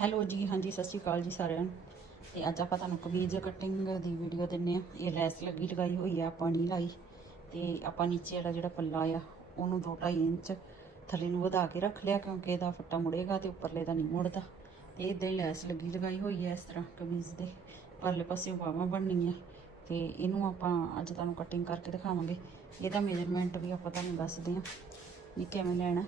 Hello ਜੀ, ਹਾਂਜੀ, ਸਤਿ ਸ਼੍ਰੀ ਅਕਾਲ ਜੀ ਸਾਰਿਆਂ ਨੂੰ। ਤੇ ਅੱਜ ਆਪਾਂ ਤੁਹਾਨੂੰ ਕਮੀਜ਼ ਕਟਿੰਗ ਦੀ ਵੀਡੀਓ ਦਿੰਨੇ ਆ। ਇਹ ਲੈਸ ਲੱਗੀ, ਲਗਾਈ ਹੋਈ ਆ, ਆਪਾਂ ਨਹੀਂ ਲਾਈ। ਤੇ ਆਪਾਂ ਨੀਚੇ ਵਾਲਾ ਜਿਹੜਾ ਪੱਲਾ ਆ, ਉਹਨੂੰ 2.5 ਇੰਚ ਥੱਲੇ ਨੂੰ ਵਧਾ ਕੇ ਰੱਖ ਲਿਆ, ਕਿਉਂਕਿ ਇਹਦਾ ਫੱਟਾ ਮੁੜੇਗਾ ਤੇ ਉੱਪਰਲੇ ਦਾ ਨਹੀਂ ਮੁੜਦਾ। ਤੇ ਇਦਾਂ ਹੀ ਲੈਸ ਲੱਗੀ, ਲਗਾਈ ਹੋਈ ਹੈ ਇਸ ਤਰ੍ਹਾਂ ਕਮੀਜ਼ ਦੇ। ਪਰਲੇ ਪਾਸੇ ਬਾਹਾਂ ਬਣਨੀਆਂ। ਤੇ ਇਹਨੂੰ ਆਪਾਂ ਅੱਜ ਤੁਹਾਨੂੰ ਕਟਿੰਗ ਕਰਕੇ ਦਿਖਾਵਾਂਗੇ। ਇਹਦਾ ਮੇਜਰਮੈਂਟ ਵੀ ਆਪਾਂ ਤੁਹਾਨੂੰ ਦੱਸਦੇ ਹਾਂ। ਵੀ ਕਿਵੇਂ ਲੈਣਾ।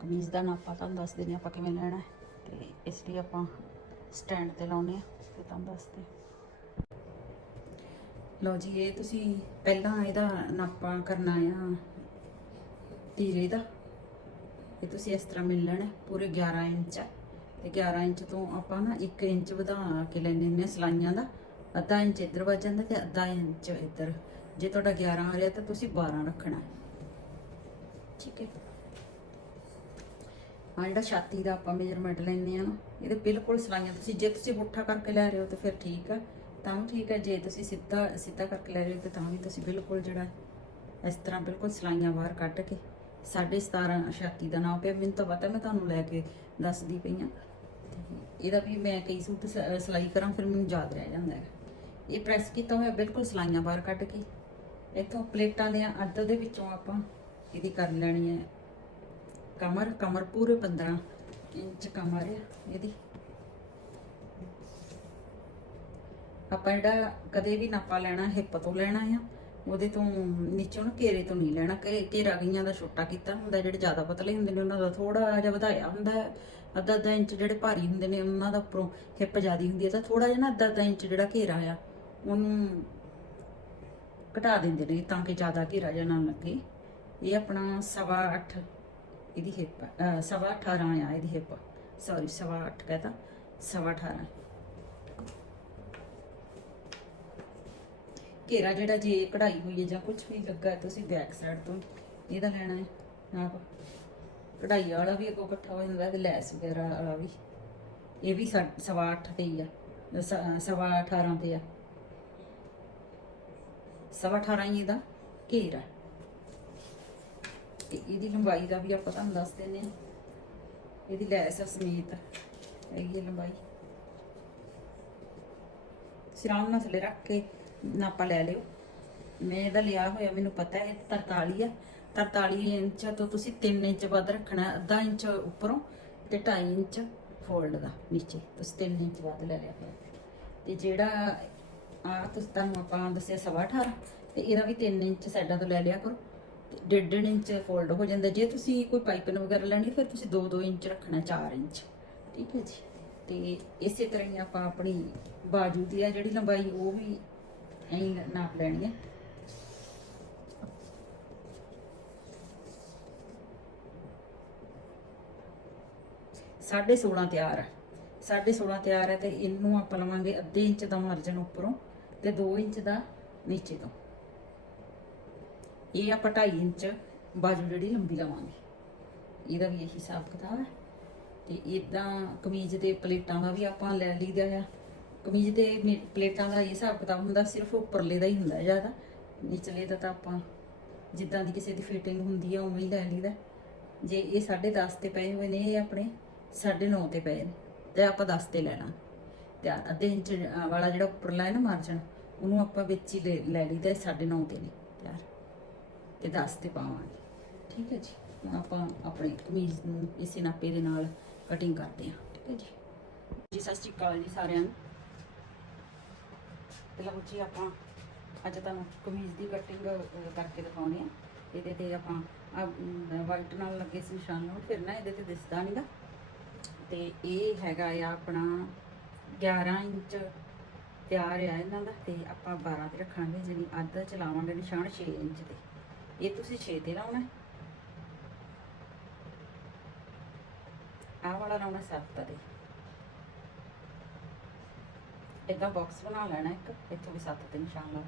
ਕਮੀਜ਼ ਦਾ ਨਾਪਾ ਤੁਹਾਨੂੰ ਦੱਸ ਦਿੰਦੇ ਹਾਂ ਆਪਾਂ ਕਿਵੇਂ ਲੈਣਾ ਹੈ ਤੇ ਇਸ ਲਈ ਆਪਾਂ ਸਟੈਂਡ ਤੇ ਲਾਉਨੇ ਆ ਤੇ ਤੁਹਾਨੂੰ ਦੱਸਦੇ ਲਓ ਜੀ, ਇਹ ਤੁਸੀਂ ਪਹਿਲਾਂ ਇਹਦਾ ਨਾਪਾ ਕਰਨਾ ਆ ਤੀਰੇ ਦਾ। ਇਹ ਤੁਸੀਂ ਇਸ ਤਰ੍ਹਾਂ ਮਿਲ ਲੈਣਾ ਪੂਰੇ 11 ਇੰਚ ਹੈ। ਤੇ 11 ਇੰਚ ਤੋਂ ਆਪਾਂ ਨਾ 1 ਇੰਚ ਵਧਾ ਕੇ ਲੈਣੇ ਨੇ ਸਲਾਈਆਂ ਦਾ। ਅੱਧਾ ਇੰਚ ਇੱਧਰ ਵੱਜ ਜਾਂਦਾ ਤੇ ਅੱਧਾ ਇੰਚ ਇੱਧਰ। ਜੇ ਤੁਹਾਡਾ 11 ਆ ਰਿਹਾ ਤਾਂ ਤੁਸੀਂ 12 ਰੱਖਣਾ ਠੀਕ ਹੈ। ਆ ਜਿਹੜਾ ਛਾਤੀ ਦਾ ਆਪਾਂ ਮੇਜਰਮੈਂਟ ਲੈਂਦੇ ਆ ਨਾ, ਇਹਦੇ ਬਿਲਕੁਲ ਸਲਾਈਆਂ ਤੁਸੀਂ, ਜੇ ਤੁਸੀਂ ਪੁੱਠਾ ਕਰਕੇ ਲੈ ਰਹੇ ਹੋ ਤਾਂ ਫਿਰ ਠੀਕ ਆ, ਤਾਂ ਵੀ ਠੀਕ ਹੈ ਜੇ ਤੁਸੀਂ ਸਿੱਧਾ ਸਿੱਧਾ ਕਰਕੇ ਲੈ ਰਹੇ ਹੋ ਤਾਂ ਵੀ ਤੁਸੀਂ ਬਿਲਕੁਲ ਜਿਹੜਾ ਇਸ ਤਰ੍ਹਾਂ ਬਿਲਕੁਲ ਸਲਾਈਆਂ ਬਾਹਰ ਕੱਢ ਕੇ 17.5 ਛਾਤੀ ਦਾ ਨਾਪ ਹੈ, ਮੈਨੂੰ ਤਾਂ ਪਤਾ, ਮੈਂ ਤੁਹਾਨੂੰ ਲੈ ਕੇ ਦੱਸਦੀ ਪਈ ਆ ਇਹਦਾ ਵੀ ਮੈਂ ਕਈ ਸੂਟ ਸ- ਸਿਲਾਈ ਕਰਾਂ, ਫਿਰ ਮੈਨੂੰ ਯਾਦ ਰਹਿ ਜਾਂਦਾ ਹੈ ਇਹ ਪ੍ਰੈਸ ਕੀਤਾ ਹੋਇਆ, ਬਿਲਕੁਲ ਸਲਾਈਆਂ ਬਾਹਰ ਕੱਢ ਕੇ। ਇੱਥੋਂ ਪਲੇਟਾਂ ਦੇ ਅੱਧ ਦੇ ਵਿੱਚੋਂ ਆਪਾਂ ਇਹਦੀ ਕਰ ਲੈਣੀ ਹੈ। ਕਮਰ ਕਮਰ ਪੂਰੇ 15 ਇੰਚ ਕਮਰ ਹੈ ਇਹਦੀ। ਆਪਾਂ ਜਿਹੜਾ ਕਦੇ ਵੀ ਨਾਪਾ ਲੈਣਾ, ਹਿੱਪ ਤੋਂ ਲੈਣਾ ਆ। ਉਹਦੇ ਤੋਂ ਨੀਚੋਂ ਨਾ ਘੇਰੇ ਤੋਂ ਨਹੀਂ ਲੈਣਾ। ਘੇ ਘੇਰਾ ਗਈਆਂ ਦਾ ਛੋਟਾ ਕੀਤਾ ਹੁੰਦਾ, ਜਿਹੜੇ ਜ਼ਿਆਦਾ ਪਤਲੇ ਹੁੰਦੇ ਨੇ, ਉਹਨਾਂ ਦਾ ਥੋੜਾ ਜਿਹਾ ਵਧਾਇਆ ਹੁੰਦਾ ਅੱਧਾ ਅੱਧਾ ਇੰਚ ਜਿਹੜੇ ਭਾਰੀ ਹੁੰਦੇ ਨੇ, ਉਹਨਾਂ ਦਾ ਉੱਪਰੋਂ ਹਿੱਪ ਜ਼ਿਆਦੀ ਹੁੰਦੀ ਹੈ। ਤਾਂ ਥੋੜਾ ਜਿਹਾ ਨਾ ਅੱਧਾ ਅੱਧਾ ਇੰਚ ਜਿਹੜਾ ਘੇਰਾ ਆ, ਉਹਨੂੰ ਘਟਾ ਦਿੰਦੇ ਨੇ ਤਾਂ ਕਿ ਜ਼ਿਆਦਾ ਘੇਰਾ ਜਿਹਾ ਨਾ ਲੱਗੇ। ਇਹ ਆਪਣਾ ਸਵਾ ਅੱਠ ਇਹਦੀ ਹਿੱਪ ਅਹ ਸਵਾ 18 ਆ ਇਹਦੀ ਹਿੱਪ ਸੌਰੀ ਸਵਾ 8 ਕਹਤਾ। ਸਵਾ 18 ਘੇਰਾ ਜਿਹੜਾ ਜੇ ਕਢਾਈ ਹੋਈ ਹੈ ਜਾਂ ਕੁਝ ਵੀ ਲੱਗਾ ਤੁਸੀਂ ਬੈਕ ਸਾਈਡ ਤੋਂ, ਇਹਦਾ ਲੈਣਾ ਹੈ। ਨਾਪ ਕਢਾਈ ਵਾਲਾ ਵੀ ਅੱਗੋਂ ਇਕੱਠਾ ਹੋ ਜਾਂਦਾ ਤੇ ਲੈਸ ਵਗੈਰਾ ਵਾਲਾ ਵੀ। ਇਹ ਵੀ ਸਾ- ਸਵਾ 8 ਤੇ ਹੀ ਆ। ਸਵਾ 18 ਤੇ ਆ। ਸਵਾ 18 ਹੀ ਇਹਦਾ ਘੇਰਾ। ਤੇ ਇਹਦੀ ਲੰਬਾਈ ਦਾ ਵੀ ਆਪਾਂ ਤੁਹਾਨੂੰ ਦੱਸ ਦਿੰਦੇ ਹਾਂ। ਇਹਦੀ ਲੈਸ ਸਮੇਤ ਹੈਗੀ ਲੰਬਾਈ। ਸਿਰਾਂ ਨਾਲ ਥੱਲੇ ਰੱਖ ਕੇ ਨਾਪਾ ਲੈ ਲਿਓ। ਮੈਂ ਇਹਦਾ ਲਿਆ ਹੋਇਆ, ਮੈਨੂੰ ਪਤਾ ਹੈ 43 ਆ। 43 ਇੰਚ ਤੋਂ ਤੁਸੀਂ 3 ਇੰਚ ਵੱਧ ਰੱਖਣਾ, ਅੱਧਾ ਇੰਚ ਉੱਪਰੋਂ ਤੇ 2.5 ਇੰਚ ਫੋਲਡ ਦਾ ਨੀਚੇ। ਤੁਸੀਂ 3 ਇੰਚ ਵੱਧ ਲੈ ਲਿਆ ਹੋਇਆ। ਤੇ ਜਿਹੜਾ ਆ, ਤੁਸੀਂ ਤੁਹਾਨੂੰ ਆਪਾਂ ਦੱਸਿਆ ਸਵਾ 18 ਤੇ ਇਹਦਾ ਵੀ 3 ਇੰਚ ਸਾਈਡਾਂ ਤੋਂ ਲੈ ਲਿਆ ਕਰੋ। ਤੇ ਡੇਢ ਡੇਢ ਇੰਚ ਫੋਲਡ ਹੋ ਜਾਂਦਾ। ਜੇ ਤੁਸੀਂ ਕੋਈ ਪਾਈਪਿੰਗ ਵਗੈਰਾ ਲੈਣੀ, ਫਿਰ ਤੁਸੀਂ 2-2 ਇੰਚ ਰੱਖਣਾ 4 ਇੰਚ। ਠੀਕ ਹੈ ਜੀ? ਤੇ ਇਸੇ ਤਰ੍ਹਾਂ ਹੀ ਆਪਾਂ ਆਪਣੀ ਬਾਜੂ ਦੀ ਆ ਜਿਹੜੀ ਲੰਬਾਈ, ਉਹ ਵੀ ਐਂ ਨਾਪ ਲੈਣੀ ਹੈ ਸਾਢੇ 16 ਤਿਆਰ ਹੈ ਸਾਢੇ 16 ਤਿਆਰ ਹੈ ਤੇ ਇਹਨੂੰ ਆਪਾਂ ਲਵਾਂਗੇ ਅੱਧੇ ਇੰਚ ਦਾ ਮਾਰਜਨ ਉੱਪਰੋਂ ਤੇ 2 ਇੰਚ ਦਾ ਨੀਚੇ ਤੋਂ। ਇਹ ਆਪਾਂ 2.5 ਇੰਚ ਬਾਜੂ ਜਿਹੜੀ ਲੰਬੀ ਲਵਾਂਗੇ। ਇਹਦਾ ਵੀ ਇਹੀ ਹਿਸਾਬ ਕਿਤਾਬ ਹੈ। ਤੇ ਇਦਾਂ ਕਮੀਜ਼ ਦੇ ਪਲੇਟਾਂ ਦਾ ਵੀ ਆਪਾਂ ਲੈ ਲਈਦਾ ਆ। ਕਮੀਜ਼ ਦੇ ਪਲੇਟਾਂ ਦਾ ਇਹ ਹਿਸਾਬ ਕਿਤਾਬ ਹੁੰਦਾ ਸਿਰਫ ਉੱਪਰਲੇ ਦਾ ਹੀ ਹੁੰਦਾ ਜ਼ਿਆਦਾ। ਨਿਚਲੇ ਦਾ ਤਾਂ ਆਪਾਂ ਜਿੱਦਾਂ ਦੀ ਕਿਸੇ ਦੀ ਫਿਟਿੰਗ ਹੁੰਦੀ ਆ ਉਵੇਂ ਹੀ ਲੈ ਲਈਦਾ। ਜੇ ਇਹ 10.5 ਤੇ ਪਏ ਹੋਏ ਨੇ, ਇਹ ਆਪਣੇ 9.5 ਤੇ ਪਏ ਨੇ, ਤੇ ਆਪਾਂ 10 ਤੇ ਲੈਣਾ। ਤੇ ਅੱਧੇ ਇੰਚ ਵਾਲਾ ਜਿਹੜਾ ਉੱਪਰਲਾ ਹੈ ਨਾ ਮਾਰਜਨ ਉਹਨੂੰ ਆਪਾਂ ਵਿੱਚ ਹੀ ਲੈ- ਲੈ ਲਈਦਾ 9.5 ਤੇ ਨੇ। ਤੇ 10 ਤੇ ਪਾਵਾਂਗੇ। ਠੀਕ ਹੈ ਜੀ? ਹੁਣ ਆਪਾਂ ਆਪਣੇ ਕਮੀਜ਼ ਨੂੰ ਇਸੇ ਨਾਪੇ ਦੇ ਨਾਲ ਕਟਿੰਗ ਕਰਦੇ ਹਾਂ। ਠੀਕ ਹੈ ਜੀ? ਜੀ, ਸਤਿ ਸ਼੍ਰੀ ਅਕਾਲ ਜੀ ਸਾਰਿਆਂ ਨੂੰ। ਤੇ ਲਓ ਜੀ, ਆਪਾਂ ਅੱਜ ਤੁਹਾਨੂੰ ਕਮੀਜ਼ ਦੀ ਕਟਿੰਗ ਕਰਕੇ ਦਿਖਾਉਣੀ ਆ। ਇਹਦੇ ਤੇ ਆਪਾਂ ਵਾਈਟ ਨਾਲ ਲੱਗੇ ਸੀ ਨਿਸ਼ਾਨ ਨੂੰ। ਫਿਰ ਨਾ ਇਹਦੇ ਤੇ ਦਿਸਦਾ ਨਹੀਂਗਾ ਤੇ ਇਹ ਹੈਗਾ ਆ ਆਪਣਾ 11 ਇੰਚ ਤਿਆਰ ਆ ਇਹਨਾਂ ਦਾ। ਤੇ ਆਪਾਂ 12 ਤੇ ਰੱਖਾਂਗੇ ਜਿਹੜੀ ਅੱਧ ਚਲਾਵਾਂਗੇ ਨਿਸ਼ਾਨ 6 ਇੰਚ ਤੇ। ਇਹ ਤੁਸੀਂ 6 ਤੇ ਲਾਉਣਾ। ਹੈ। ਆਹ ਵਾਲਾ ਲਾਉਣਾ 7 ਤੇ। ਇਦਾਂ ਬਾਕਸ ਬਣਾ ਲੈਣਾ ਇੱਕ, ਇੱਥੋਂ ਵੀ 7 ਤੇ ਨਿਸ਼ਾਨ ਲਾ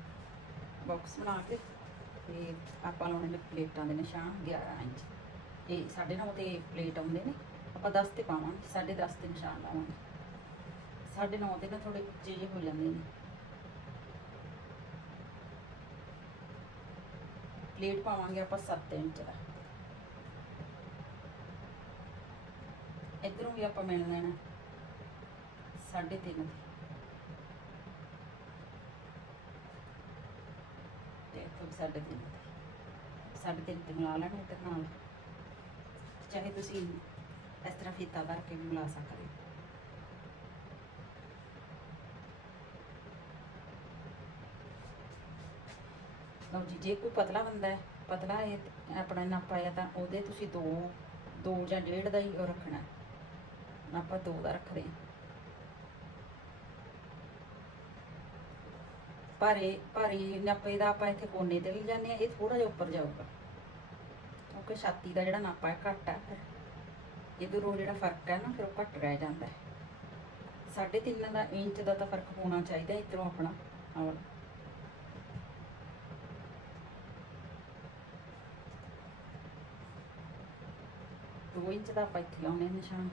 ਬਾਕਸ ਬਣਾ ਕੇ ਤੇ ਆਪਾਂ ਲਾਉਣੇ ਨੇ ਪਲੇਟਾਂ ਦੇ ਨਿਸ਼ਾਨ 11 ਇੰਚ। ਇਹ 9.5 ਤੇ ਪਲੇਟ ਆਉਂਦੇ ਨੇ, ਆਪਾਂ 10 ਤੇ ਪਾਵਾਂਗੇ 10.5 ਤੇ ਨਿਸ਼ਾਨ ਲਾਵਾਂਗੇ। 9.5 ਤੇ ਨਾ ਥੋੜੇ ਜਿਹੇ ਹੋ ਜਾਂਦੇ ਨੇ। ਪਲੇਟ ਪਾਵਾਂਗੇ ਆਪਾਂ 7 ਇੰਚ ਦਾ ਇਧਰੋਂ ਵੀ ਆਪਾਂ ਮਿਲ ਲੈਣਾ। ਸਾਢੇ ਤਿੰਨ ਤੇ ਇੱਥੋਂ ਵੀ ਸਾਢੇ ਤਿੰਨ ਤੇ ਸਾਢੇ ਤਿੰਨ ਤੇ ਮਿਲਾ ਲੈਣਾ ਇੱਧਰ ਨਾਲ। ਚਾਹੇ ਤੁਸੀਂ ਇਸ ਤਰ੍ਹਾਂ ਫੀਤਾ ਕਰਕੇ ਵੀ ਮਿਲਾ ਸਕਦੇ ਲਓ ਜੀ, ਜੇ ਕੋਈ ਪਤਲਾ ਬੰਦਾ ਹੈ, ਪਤਲਾ ਇਹ ਆਪਣਾ ਨਾਪਾ ਆ ਤਾਂ ਉਹਦੇ ਤੁਸੀਂ ਦੋ ਦੋ ਜਾਂ ਡੇਢ ਦਾ ਹੀ ਉਹ ਰੱਖਣਾ ਹੈ। ਆਪਾਂ ਦੋ ਦਾ ਰੱਖਦੇ ਹਾਂ। ਭਾਰੇ ਭਾਰੀ ਨਾਪੇ ਦਾ ਆਪਾਂ ਇੱਥੇ ਕੋਨੇ ਤੇ ਲੈ ਜਾਂਦੇ ਆ ਇਹ ਥੋੜਾ ਜਿਹਾ ਉੱਪਰ ਜਾਊਗਾ। ਕਿਉਂਕਿ ਛਾਤੀ ਦਾ ਜਿਹੜਾ ਨਾਪਾ ਹੈ ਘੱਟ ਹੈ ਫਿਰ ਇਧਰੋਂ ਜਿਹੜਾ ਫ਼ਰਕ ਹੈ ਨਾ, ਫਿਰ ਉਹ ਘੱਟ ਰਹਿ ਜਾਂਦਾ ਹੈ। ਸਾਢੇ ਤਿੰਨ ਦਾ ਇੰਚ ਦਾ ਤਾਂ ਫ਼ਰਕ ਹੋਣਾ ਚਾਹੀਦਾ ਇਧਰੋਂ ਆਪਣਾ ਔਰ ਦੋ ਇੰਚ ਦਾ ਆਪਾਂ ਇੱਥੇ ਲਾਉਣੇ ਨਿਸ਼ਾਨ।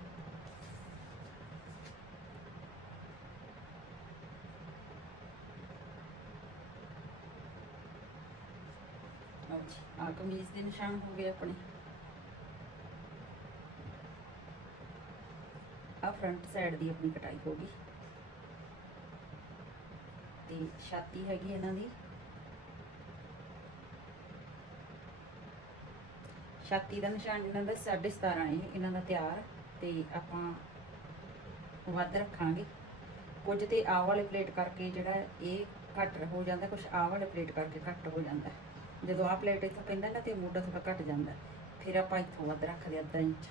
ਆ ਕਮੀਜ਼ ਦੇ ਨਿਸ਼ਾਨ ਹੋ ਗਏ ਆਪਣੇ। ਆ ਫਰੰਟ ਸਾਈਡ ਦੀ ਆਪਣੀ ਕਟਾਈ ਹੋ ਗਈ। ਤੇ ਛਾਤੀ ਹੈਗੀ ਇਹਨਾਂ ਦੀ। ਛਾਤੀ ਦਾ ਨਿਸ਼ਾਨ ਇਹਨਾਂ ਦਾ 17.5 ਹੈ, ਇਹਨਾਂ ਦਾ ਤਿਆਰ। ਤੇ ਆਪਾਂ ਵੱਧ ਰੱਖਾਂਗੇ। ਕੁਝ ਤੇ ਆਹ ਵਾਲੇ ਪਲੇਟ ਕਰਕੇ ਜਿਹੜਾ ਇਹ ਘੱਟ ਹੋ ਜਾਂਦਾ, ਕੁਝ ਆਹ ਵਾਲੇ ਪਲੇਟ ਕਰਕੇ ਘੱਟ ਹੋ ਜਾਂਦਾ। ਜਦੋਂ ਆਹ ਪਲੇਟ ਇੱਥੋਂ ਪੈਂਦਾ ਨਾ ਤੇ ਮੋਢਾ ਥੋੜਾ ਘੱਟ ਜਾਂਦਾ। ਫਿਰ ਆਪਾਂ ਇੱਥੋਂ ਵੱਧ ਰੱਖਦੇ ਅੱਧਾ ਇੰਚ।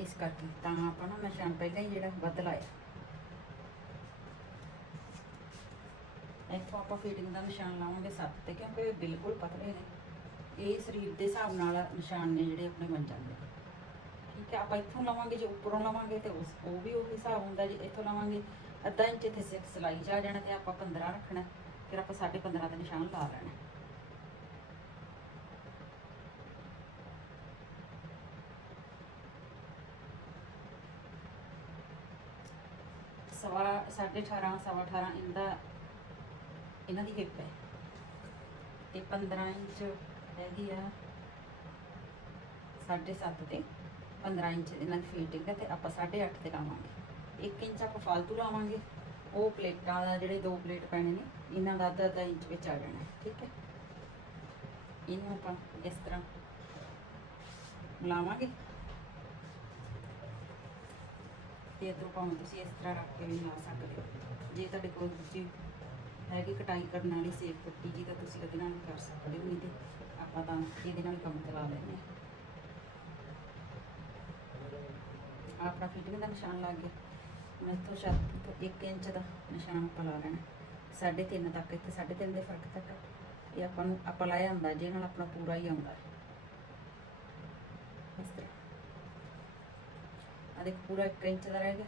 ਇਸ ਕਰਕੇ ਤਾਂ ਆਪਾਂ ਨਾ ਨਿਸ਼ਾਨ ਪਹਿਲਾਂ ਹੀ ਜਿਹੜਾ ਵੱਧ ਲਾਇਆ। ਇੱਥੋਂ ਆਪਾਂ ਫੀਟਿੰਗ ਦਾ ਨਿਸ਼ਾਨ ਲਾਵਾਂਗੇ 7 ਤੇ, ਕਿਉਂਕਿ ਬਿਲਕੁਲ ਪਤਲੇ ਨੇ। ਇਹ ਸਰੀਰ ਦੇ ਹਿਸਾਬ ਨਾਲ ਨਿਸ਼ਾਨ ਨੇ ਜਿਹੜੇ ਆਪਣੇ ਬਣ ਜਾਂਦੇ ਨੇ। ਠੀਕ ਹੈ, ਆਪਾਂ ਇੱਥੋਂ ਲਵਾਂਗੇ, ਜੇ ਉੱਪਰੋਂ ਲਵਾਂਗੇ ਤੇ ਉਸ, ਉਹ ਵੀ ਉਹੀ ਹਿਸਾਬ ਹੁੰਦਾ ਜੇ ਇੱਥੋਂ ਲਵਾਂਗੇ, ਅੱਧਾ ਇੰਚ ਇੱਥੇ ਸਿੱਖ ਸਲਾਈ ਜਾ ਜਾਣਾ ਤੇ ਆਪਾਂ 15 ਰੱਖਣਾ, ਫਿਰ ਆਪਾਂ 15.5 ਦਾ ਨਿਸ਼ਾਨ ਲਾ ਲੈਣਾ ਸਵਾ, ਸਾਢੇ 18 ਸਵਾ 18 ਇਹਦਾ, ਇਹਨਾਂ ਦੀ ਹਿੱਪ ਹੈ ਤੇ 15 ਇੰਚ ਹੈਗੀ ਆ ਸਾਢੇ ਸੱਤ ਤੇ 15 ਇੰਚ ਇਹਨਾਂ ਦੀ ਫੀਟਿੰਗ ਹੈ ਤੇ ਆਪਾਂ ਸਾਢੇ ਅੱਠ ਤੇ ਲਾਵਾਂਗੇ। 1 ਇੰਚ ਆਪਾਂ ਫालतू ਲਾਵਾਂਗੇ। ਉਹ ਪਲੇਟਾਂ ਦਾ ਜਿਹੜੇ ਦੋ ਪਲੇਟ ਪੈਣੇ ਨੇ, ਇਹਨਾਂ ਦਾ ਅੱਧਾ ਅੱਧਾ ਇੰਚ ਵਿੱਚ ਆ ਜਾਣਾ, ਠੀਕ ਹੈ? ਇਹਨੂੰ ਆਪਾਂ ਇਸ ਤਰ੍ਹਾਂ ਲਾਵਾਂਗੇ। ਤੇ ਇਧਰੋਂ ਭਾਵੇਂ ਤੁਸੀਂ ਇਸ ਤਰ੍ਹਾਂ ਰੱਖ ਕੇ ਵੀ ਲਾ ਸਕਦੇ ਹੋ। ਜੇ ਤੁਹਾਡੇ ਕੋਲ ਤੁਸੀਂ ਹੈਗੀ ਕਟਾਈ ਕਰਨ ਵਾਲੀ ਸੇਫ ਪੱਟੀ ਜੀ, ਤਾਂ ਤੁਸੀਂ ਉਹਦੇ ਨਾਲ ਕਰ ਸਕਦੇ ਹੋ ਨਹੀਂ ਤੇ ਆਪਾਂ ਤਾਂ ਇਹਦੇ ਨਾਲ ਕੰਮ ਚਲਾ ਲੈਂਦੇ ਹਾਂ ਆਪਣਾ ਫਿਟਿੰਗ ਦਾ ਨਿਸ਼ਾਨ ਲੱਗ ਗਿਆ ਹੁਣ ਇੱਥੋਂ ਛੱਤ ਤੋਂ 1 ਇੰਚ ਦਾ ਨਿਸ਼ਾਨ ਆਪਾਂ ਲਾ ਲੈਣਾ ਸਾਢੇ ਤਿੰਨ ਤੱਕ ਇੱਥੇ ਸਾਢੇ ਤਿੰਨ ਦੇ ਫ਼ਰਕ ਤੱਕ ਇਹ ਆਪਾਂ ਨੂੰ ਆਪਾਂ ਲਾਇਆ ਹੁੰਦਾ ਜਿਹਦੇ ਨਾਲ ਆਪਣਾ ਪੂਰਾ ਹੀ ਆਉਂਦਾ ਇਸ ਤਰ੍ਹਾਂ ਆ ਦੇਖੋ ਪੂਰਾ 1 ਇੰਚ ਦਾ ਰਹਿ ਗਿਆ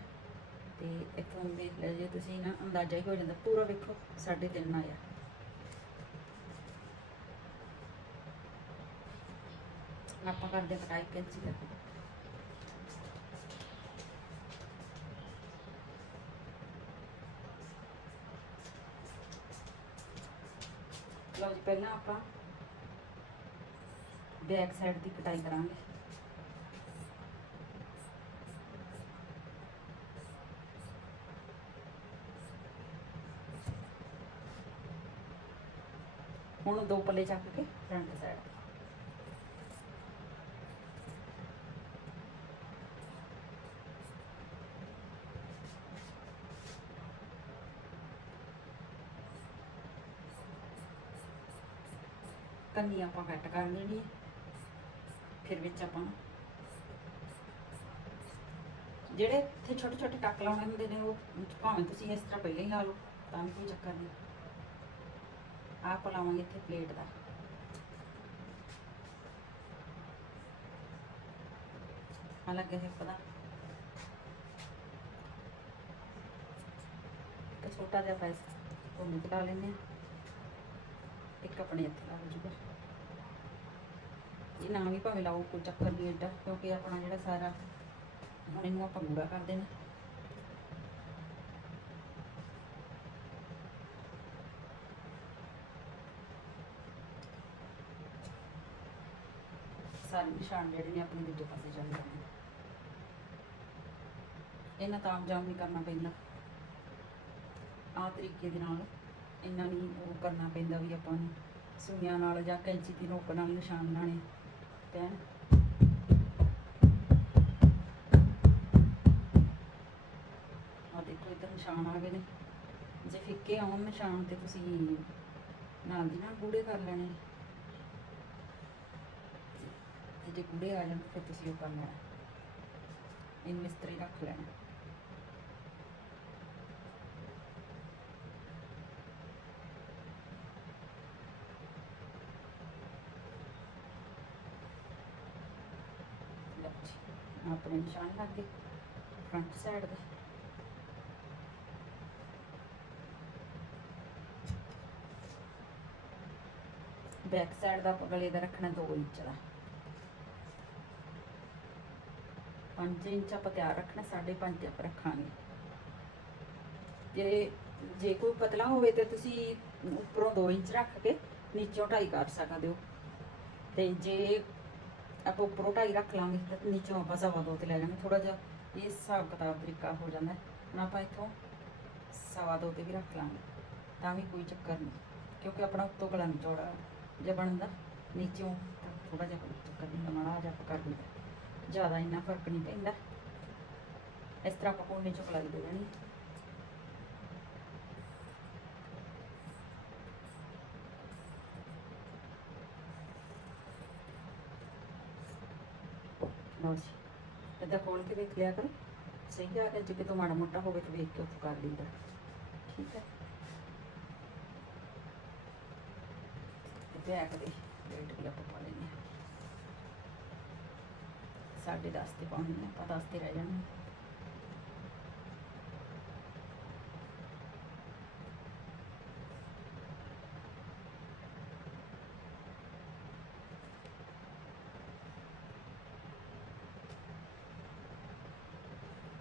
ਤੇ ਇੱਥੋਂ ਦੇਖ ਲਿਓ ਜੇ ਤੁਸੀਂ ਨਾ ਅੰਦਾਜ਼ਾ ਹੀ ਹੋ ਜਾਂਦਾ ਪੂਰਾ ਵੇਖੋ ਸਾਢੇ ਤਿੰਨ ਆਇਆ ਆਪਾਂ ਕਰਦੇ ਹਾਂ ਕਟਾਈ ਕੈਂਚੀ ਦਾ ਲਓ ਜੀ, ਪਹਿਲਾਂ ਆਪਾਂ ਬੈਕ ਸਾਈਡ ਦੀ ਕਟਾਈ ਕਰਾਂਗੇ। ਹੁਣ ਦੋ ਪੱਲੇ ਚੱਕ ਕੇ ਫਰੰਟ ਸਾਈਡ ਕੰਨੀ ਆਪਾਂ ਕੱਟ ਕਰ ਲੈਣੀ ਹੈ ਫਿਰ ਵਿੱਚ ਆਪਾਂ ਜਿਹੜੇ ਇੱਥੇ ਛੋਟੇ ਛੋਟੇ ਟੱਕ ਲਾਉਣੇ ਹੁੰਦੇ ਨੇ, ਉਹ ਭਾਵੇਂ ਤੁਸੀਂ ਇਸ ਤਰ੍ਹਾਂ ਪਹਿਲਾਂ ਹੀ ਲਾ ਲਓ, ਤਾਂ ਕੋਈ ਚੱਕਰ ਨਹੀਂ। ਆਪ ਲਾਵਾਂਗੇ ਇੱਥੇ ਪਲੇਟ ਦਾ। ਆ ਲੱਗੇ ਹੈ ਪਤਾ ਇੱਕ ਛੋਟਾ ਜਿਹਾ ਪੈਸ ਉਹ ਨਿਕਲਾ ਲੈਂਦੇ ਹਾਂ। ਇੱਕ ਆਪਣੇ ਇੱਥੇ ਲਾ ਜੂਗਾ ਇਹ ਨਾ ਵੀ ਭਾਵੇਂ ਲਾਓ ਕੋਈ ਚੱਕਰ ਨਹੀਂ ਐਡਾ ਕਿਉਂਕਿ ਆਪਣਾ ਜਿਹੜਾ ਸਾਰਾ ਹੁਣ ਇਹਨੂੰ ਆਪਾਂ ਗੂੜਾ ਕਰ ਦੇਣਾ। ਸਾਰੇ ਨਿਸ਼ਾਨ ਜਿਹੜੇ ਨੇ ਆਪਣੇ ਦੂਜੇ ਪਾਸੇ ਚੱਲ ਜਾਣੇ ਇਹਨਾਂ ਤਾਂ ਜਾਮ ਨਹੀਂ ਕਰਨਾ ਪੈਂਦਾ। ਆਹ ਤਰੀਕੇ ਦੇ ਨਾਲ ਇਹਨਾਂ ਨਹੀਂ ਉਹ ਕਰਨਾ ਪੈਂਦਾ ਵੀ ਆਪਾਂ ਨੂੰ ਸੂਈਆਂ ਨਾਲ ਜਾਂ ਕੈਂਚੀ ਦੀ ਨੋਕ ਨਾਲ ਨਿਸ਼ਾਨ ਬਣਾਉਣੇ। ਪੈਣ ਆ ਦੇਖੋ, ਇੱਧਰ ਨਿਸ਼ਾਨ ਆ ਗਏ ਨੇ। ਜੇ ਫਿੱਕੇ ਆਉਣ ਨਿਸ਼ਾਨ ਤੇ ਤੁਸੀਂ ਨਾਲ ਦੀ ਨਾਲ ਗੂੜੇ ਕਰ ਲੈਣੇ। ਜੇ ਗੂੜੇ ਆ ਜਾਣ, ਫਿਰ ਤੁਸੀਂ ਉਹ ਕਰ ਲੈਣਾ ਇਹਨੂੰ ਇਸ ਤਰ੍ਹਾਂ ਰੱਖ ਲੈਣਾ ਲਓ ਜੀ, ਆਪਣੇ ਨਿਸ਼ਾਨ ਲੱਗ ਗਏ ਫਰੰਟ ਸਾਈਡ ਦੇ ਬੈਕ ਸਾਈਡ ਦਾ ਗਲੇ ਦਾ ਰੱਖਣਾ 2 ਇੰਚ ਦਾ। 5 ਇੰਚ ਆਪਾਂ ਤਿਆਰ ਰੱਖਣਾ 5.5 ਤੇ ਆਪਾਂ ਰੱਖਾਂਗੇ। ਜੇ ਜੇ ਕੋਈ ਪਤਲਾ ਹੋਵੇ ਤੇ ਤੁਸੀਂ ਉੱਪਰੋਂ 2 ਇੰਚ ਰੱਖ ਕੇ ਨੀਚੋਂ 2.5 ਕਰ ਸਕਦੇ ਹੋ। ਤੇ ਜੇ ਆਪਾਂ ਉੱਪਰੋਂ ਢਾਈ ਰੱਖ ਲਾਂਗੇ, ਤੇ ਨੀਚੋਂ ਆਪਾਂ ਸਵਾ ਦੋ ਤੇ ਲੈ ਲਾਂਗੇ ਥੋੜਾ ਜਿਹਾ ਇਹ ਹਿਸਾਬ ਕਿਤਾਬ ਤਰੀਕਾ ਹੋ ਜਾਂਦਾ ਹੁਣ ਆਪਾਂ ਇੱਥੋਂ ਸਵਾ ਦੋ ਤੇ ਵੀ ਰੱਖ ਲਾਂਗੇ, ਤਾਂ ਵੀ ਕੋਈ ਚੱਕਰ ਨਹੀਂ, ਕਿਉਂਕਿ ਆਪਣਾ ਉੱਤੋਂ ਗਲਾ ਨਹੀਂ ਚੌੜਾ ਜਿਹਾ ਬਣਦਾ। ਨੀਚੋਂ ਥੋੜਾ ਜਿਹਾ ਚੱਕਰ ਨਹੀਂ ਮਾੜਾ ਜਿਹਾ ਆਪਾਂ ਕਰ ਲਈਦਾ। ਜ਼ਿਆਦਾ ਇੰਨਾ ਫ਼ਰਕ ਨਹੀਂ ਪੈਂਦਾ। ਇਸ ਤਰ੍ਹਾਂ ਆਪਾਂ ਕੋਨੇ ਚੋਂ ਕਲਾਈ ਦੇ ਦੇਣੀ ਲਓ ਜੀ। ਇੱਦਾਂ ਖੋਲ ਕੇ ਵੇਖ ਲਿਆ ਕਰੋ। ਸਹੀ ਆ ਗਿਆ, ਜੇ ਕਿਤੋਂ ਮਾੜਾ ਮੋਟਾ ਹੋਵੇ ਤਾਂ ਵੇਖ ਕੇ ਉੱਥੋਂ ਕਰ ਲਈਦਾ। ਠੀਕ ਹੈ। ਤੇ ਬੈਕ ਦੇ ਰੇਟ ਵੀ ਆਪਾਂ ਪਾ ਲੈਂਦੇ ਹਾਂ। ਸਾਢੇ ਦਸ ਤੇ ਪਾਉਣੀ ਹੈ ਆਪਾਂ ਦਸ ਤੇ ਰਹਿ ਜਾਣਾ।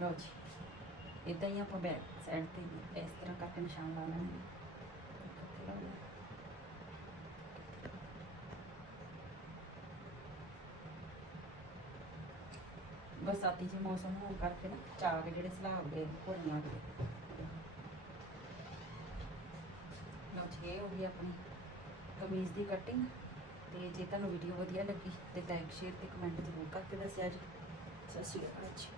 ਲਓ ਜੀ ਇਦਾਂ ਹੀ ਆਪਾਂ ਬੈਕ ਸਾਈਡ ਤੇ ਵੀ ਇਸ ਤਰ੍ਹਾਂ ਕਰਕੇ ਨਿਸ਼ਾਨ ਲਾ ਲੈਣੇ ਬਰਸਾਤੀ ਚ ਮੌਸਮ ਹੋਣ ਕਰਕੇ ਨਾ ਚਾਗ ਜਿਹੜੇ ਸਲਾਬ ਦੇ ਘੋੜੀਆਂ ਦੇ ਲਓ ਜੀ ਇਹ ਹੋ ਗਈ ਆਪਣੀ ਕਮੀਜ਼ ਦੀ ਕਟਿੰਗ ਤੇ ਜੇ ਤੁਹਾਨੂੰ ਵੀਡੀਓ ਵਧੀਆ ਲੱਗੀ ਤੇ ਲਾਈਕ ਸ਼ੇਅਰ ਤੇ ਕਮੈਂਟ ਜ਼ਰੂਰ ਕਰਕੇ ਦੱਸਿਆ ਜੀ ਸਤਿ ਸ਼੍ਰੀ ਅਕਾਲ ਜੀ